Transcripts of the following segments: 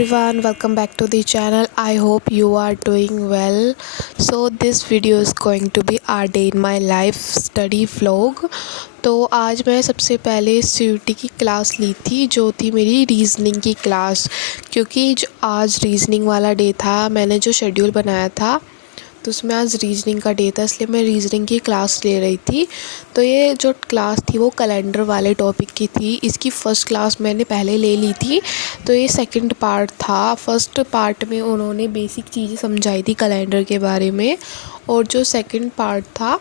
everyone, welcome back to the channel. I hope you are doing well. So this video is going to be our day in my life study vlog. तो आज मैं सबसे पहले CUT की class ली थी जो थी मेरी रीज़निंग की क्लास, क्योंकि जो आज रीज़निंग वाला डे था, मैंने जो शेड्यूल बनाया था तो उसमें आज रीजनिंग का डे था, इसलिए मैं रीजनिंग की क्लास ले रही थी। तो ये जो क्लास थी वो कैलेंडर वाले टॉपिक की थी। इसकी फ़र्स्ट क्लास मैंने पहले ले ली थी, तो ये सेकंड पार्ट था। फर्स्ट पार्ट में उन्होंने बेसिक चीज़ें समझाई थी कैलेंडर के बारे में, और जो सेकंड पार्ट था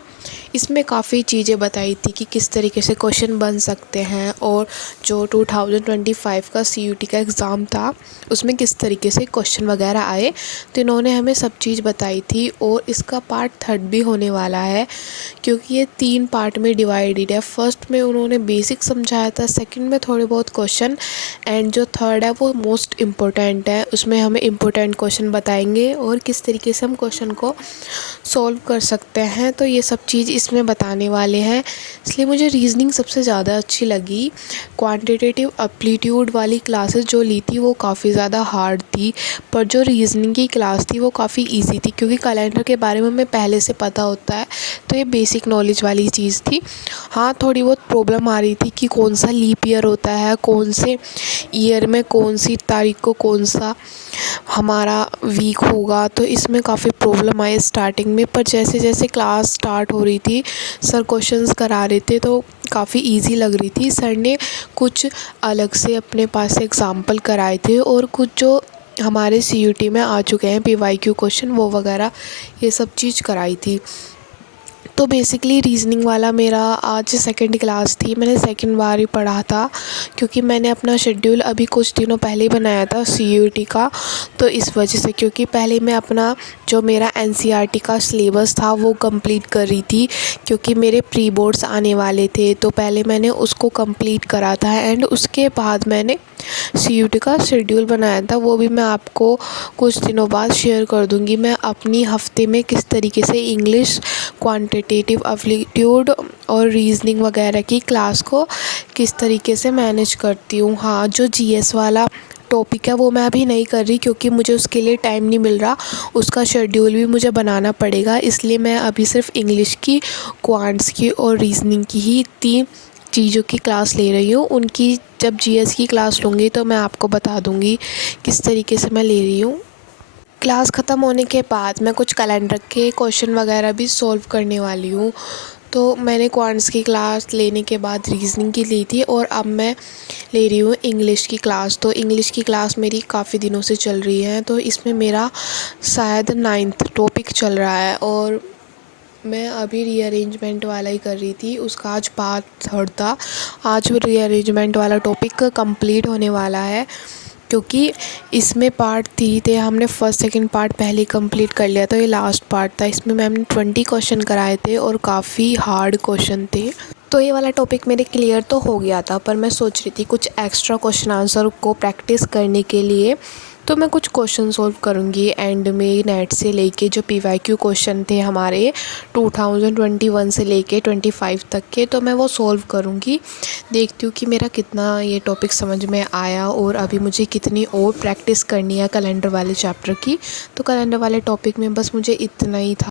इसमें काफ़ी चीज़ें बताई थी कि किस तरीके से क्वेश्चन बन सकते हैं, और जो 2025 का सीयूटी का एग्ज़ाम था उसमें किस तरीके से क्वेश्चन वगैरह आए। तो इन्होंने हमें सब चीज़ बताई थी, और इसका पार्ट थर्ड भी होने वाला है क्योंकि ये 3 पार्ट में डिवाइडेड है। फर्स्ट में उन्होंने बेसिक समझाया था, सेकंड में थोड़े बहुत क्वेश्चन, एंड जो थर्ड है वो मोस्ट इम्पोर्टेंट है। उसमें हमें इम्पोर्टेंट क्वेश्चन बताएंगे और किस तरीके से हम क्वेश्चन को सॉल्व कर सकते हैं। तो ये सब चीज़ इसमें बताने वाले हैं, इसलिए मुझे रीजनिंग सबसे ज़्यादा अच्छी लगी। क्वांटिटेटिव एप्टीट्यूड वाली क्लासेस जो ली थी वो काफ़ी ज़्यादा हार्ड थी, पर जो रीजनिंग की क्लास थी वो काफ़ी इजी थी, क्योंकि कैलेंडर के बारे में हमें पहले से पता होता है, तो ये बेसिक नॉलेज वाली चीज़ थी। हाँ, थोड़ी बहुत प्रॉब्लम आ रही थी कि कौन सा लीप ईयर होता है, कौन से ईयर में कौन सी तारीख को कौन सा हमारा वीक होगा, तो इसमें काफ़ी प्रॉब्लम आई स्टार्टिंग में। पर जैसे जैसे क्लास स्टार्ट हो रही थी, सर क्वेश्चंस करा रहे थे तो काफ़ी इजी लग रही थी। सर ने कुछ अलग से अपने पास से एग्ज़ाम्पल कराए थे, और कुछ जो हमारे सीयूटी में आ चुके हैं पीवाईक्यू क्वेश्चन वो वगैरह ये सब चीज़ कराई थी। तो बेसिकली रीजनिंग वाला मेरा आज सेकंड क्लास थी। मैंने सेकंड बार ही पढ़ा था, क्योंकि मैंने अपना शेड्यूल अभी कुछ दिनों पहले ही बनाया था सीयूटी का, तो इस वजह से, क्योंकि पहले मैं अपना जो मेरा एनसीईआरटी का सिलेबस था वो कंप्लीट कर रही थी, क्योंकि मेरे प्री बोर्ड्स आने वाले थे, तो पहले मैंने उसको कंप्लीट करा था, एंड उसके बाद मैंने सीयूटी का शेड्यूल बनाया था। वो भी मैं आपको कुछ दिनों बाद शेयर कर दूँगी। मैं अपनी हफ्ते में किस तरीके से इंग्लिश, क्वांटिटेटिव एप्टीट्यूड और रीजनिंग वगैरह की क्लास को किस तरीके से मैनेज करती हूँ। हाँ, जो जीएस वाला टॉपिक है वो मैं अभी नहीं कर रही, क्योंकि मुझे उसके लिए टाइम नहीं मिल रहा, उसका शेड्यूल भी मुझे बनाना पड़ेगा, इसलिए मैं अभी सिर्फ इंग्लिश की, क्वांट्स की और रीजनिंग की ही 3 चीज़ों की क्लास ले रही हूँ। उनकी जब जीएस की क्लास लूँगी तो मैं आपको बता दूँगी किस तरीके से मैं ले रही हूँ। क्लास ख़त्म होने के बाद मैं कुछ कैलेंडर के क्वेश्चन वगैरह भी सॉल्व करने वाली हूँ। तो मैंने क्वांट्स की क्लास लेने के बाद रीजनिंग की ली थी, और अब मैं ले रही हूँ इंग्लिश की क्लास। तो इंग्लिश की क्लास मेरी काफ़ी दिनों से चल रही है, तो इसमें मेरा शायद 9th टॉपिक चल रहा है, और मैं अभी रीअरेंजमेंट वाला ही कर रही थी। उसका आज पार्ट थर्ड था। आज रीअरेंजमेंट वाला टॉपिक कंप्लीट होने वाला है, क्योंकि इसमें पार्ट 3 थे, हमने फर्स्ट सेकंड पार्ट पहले कंप्लीट कर लिया, तो ये लास्ट पार्ट था। इसमें मैम ने 20 क्वेश्चन कराए थे और काफ़ी हार्ड क्वेश्चन थे। तो ये वाला टॉपिक मेरे क्लियर तो हो गया था, पर मैं सोच रही थी कुछ एक्स्ट्रा क्वेश्चन आंसर को प्रैक्टिस करने के लिए तो मैं कुछ क्वेश्चन सॉल्व करूँगी एंड में नेट से लेके जो पीवाईक्यू क्वेश्चन थे हमारे 2021 से लेके 25 तक के, तो मैं वो सॉल्व करूँगी। देखती हूँ कि मेरा कितना ये टॉपिक समझ में आया, और अभी मुझे कितनी और प्रैक्टिस करनी है कैलेंडर वाले चैप्टर की। तो कैलेंडर वाले टॉपिक में बस मुझे इतना ही था।